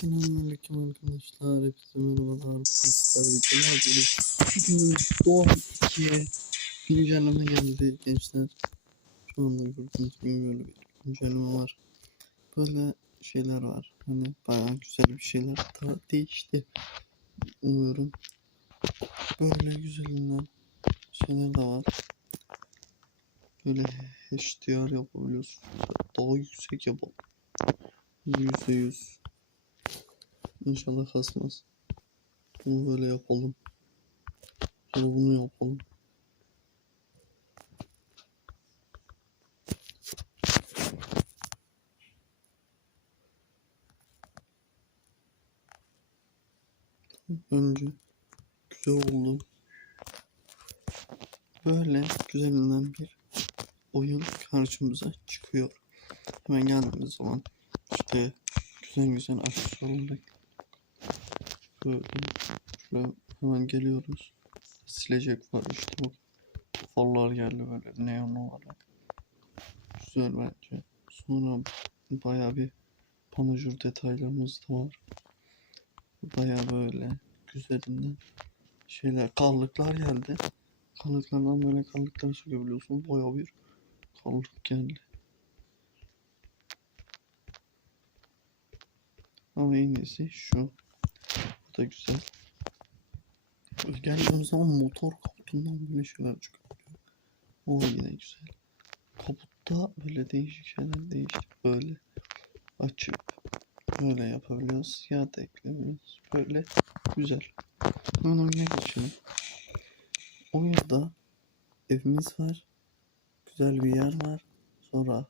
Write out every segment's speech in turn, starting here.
Selamünaleyküm arkadaşlar. Hepinize merhabalar. Sizler birlikte ne yapıyoruz? Bugün Doğan 2'ye bir güncelleme geldi gençler. Şu anda gördüğünüz gibi böyle bir güncelleme var. Böyle şeyler var. Hani bayağı güzel bir şeyler daha değişti. Umuyorum. Böyle güzelinden şeyler de var. Böyle HDR yapabiliyorsunuz. Daha yüksek yapalım. Yüzde yüz. İnşallah kasmaz. Bunu böyle yapalım. Sonra bunu yapalım. Önce güzel oldu. Böyle güzelinden bir oyun karşımıza çıkıyor. Hemen geldiğimiz zaman işte güzel güzel aksesuarlar Böyle şuraya hemen geliyoruz. Silecek var işte bak. Farlar geldi böyle neon olarak. Güzel bence. Sonra baya bir panajur detaylarımız da var. Baya böyle güzelinden şeyler kallıklar geldi. Kallıklardan böyle kallıklar sökebiliyorsun. Baya bir kallık geldi. Ama en iyisi şu. Bu da güzel. Geldiğimiz zaman motor kaputundan böyle şeyler çıkıyor. O yine güzel. Kaputta böyle değişik şeyler değişti. Böyle açıp böyle yapabiliyoruz. Siyah da ekleyebiliyoruz. Böyle güzel. Hemen oyuna geçelim. Oyunda evimiz var. Güzel bir yer var. Sonra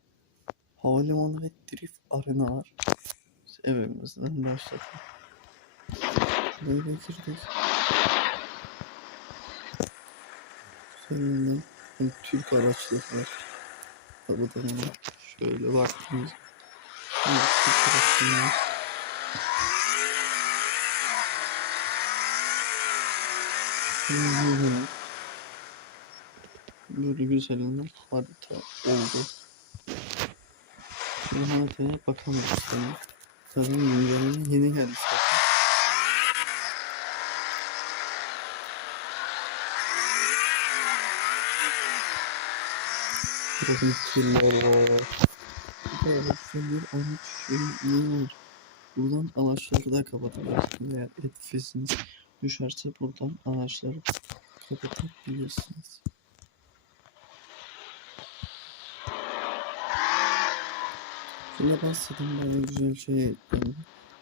havalimanı ve drift arena var. Evimizden başladık. Böyle girdik. Hani Türk araçları var. Arabadan ama şöyle baktığımız Türk araçları var. Böyle güzelinden harita oldu. Şimdi haritaya bakalım istedim. Zaten güncelleme yeni zaten. Bakın kirler var. Güzel bir araç şeyi var. Buradan araçları da kapatabilirsiniz. Eğer etkisiniz düşerse buradan araçları kapatabilirsiniz. Bahsedeyim böyle güzel şey.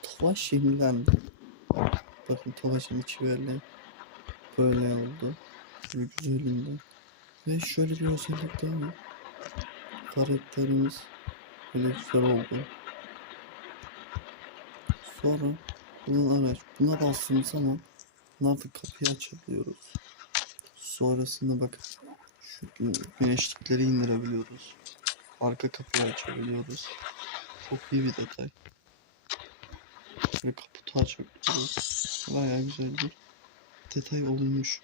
Tovaş yenilendi. Bakın Tovaş'ın içi böyle böyle oldu. Böyle güzelinden. Ve şöyle bir özellik daha var. Karakterimiz böyle güzel oldu. Sonra bunun araç. Buna bastığımız zaman artık kapıyı açabiliyoruz. Sonrasında bakın şu gü- güneşlikleri indirebiliyoruz. Arka kapıyı açabiliyoruz. Çok iyi bir detay. Böyle kaputu açabiliyoruz. Bayağı güzel bir detay olmuş.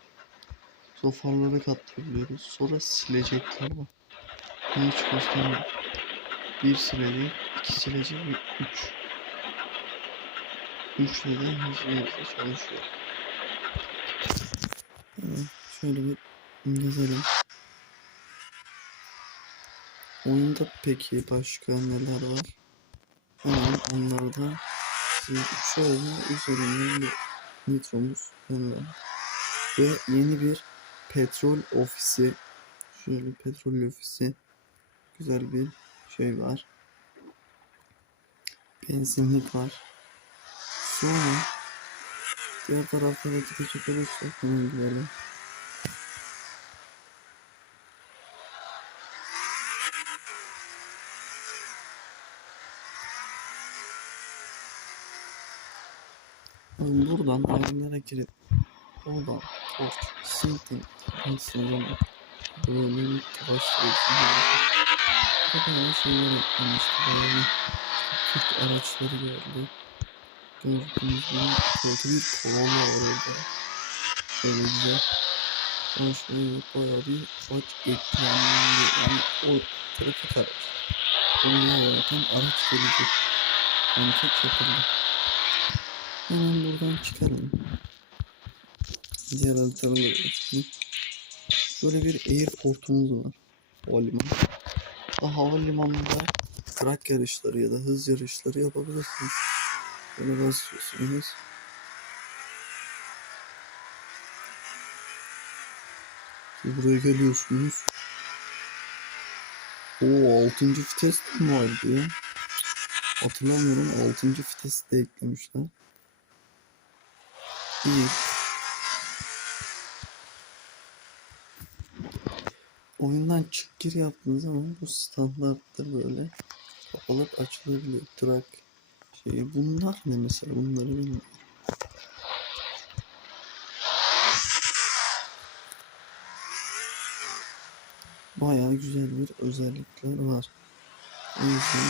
Sonra farları katlayabiliyoruz. Sonra silecekler var. Bunu hiç göstermedim. Bir silecek, iki silecek ve üç. De hızlı hızlı çalışıyor. Evet, şöyle bir gezelim. Oyunda peki başka neler var? Hemen onları da size şöyle üzerinden bir nitromuz hemen. Ve yeni bir petrol ofisi. Şöyle petrol ofisi. Güzel bir şey var. Benzinlik var. Sonra diğer taraflara gidecek olursak hemen gidelim. Buradan ayrımlara girip oradan sintin, aslında böyle bir başlayıcı Burada bayağı şeyler eklemişti. Bayağı Türk araçları geldi. Gördüğünüz gibi orada bir kolon var orada. Böyle güzel. Ama şöyle bayağı bir araç eklendi. Yani o trafik araç. Onu yöneten araç gelecek. anket yapıldı. Hemen buradan çıkalım. Diğer haritaları açtım. Böyle bir airportumuz var. Havalimanı. Da havalimanında trak yarışları ya da hız yarışları yapabilirsiniz. Böyle basıyorsunuz. Buraya geliyorsunuz. Oo 6. vites mi vardı ya? Hatırlamıyorum 6. vitesi de eklemişler. İyi. Oyundan çık gir yaptığınız zaman bu standarttır böyle. Kapalıp açılabiliyor. Track şeyi. Bunlar ne mesela? Bunları bilmiyorum. Bayağı güzel bir özellikler var. O yüzden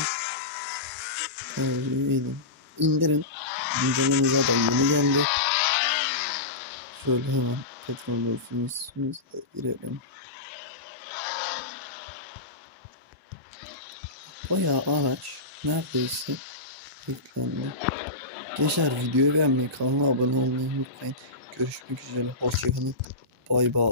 tercih edin. İndirin. Güncelleme zaten yeni geldi. Şöyle hemen olsun ismimizle girelim. Bayağı araç neredeyse eklendi. Gençler videoyu beğenmeyi, kanala abone olmayı unutmayın. Görüşmek üzere. Hoşçakalın. Bay bay.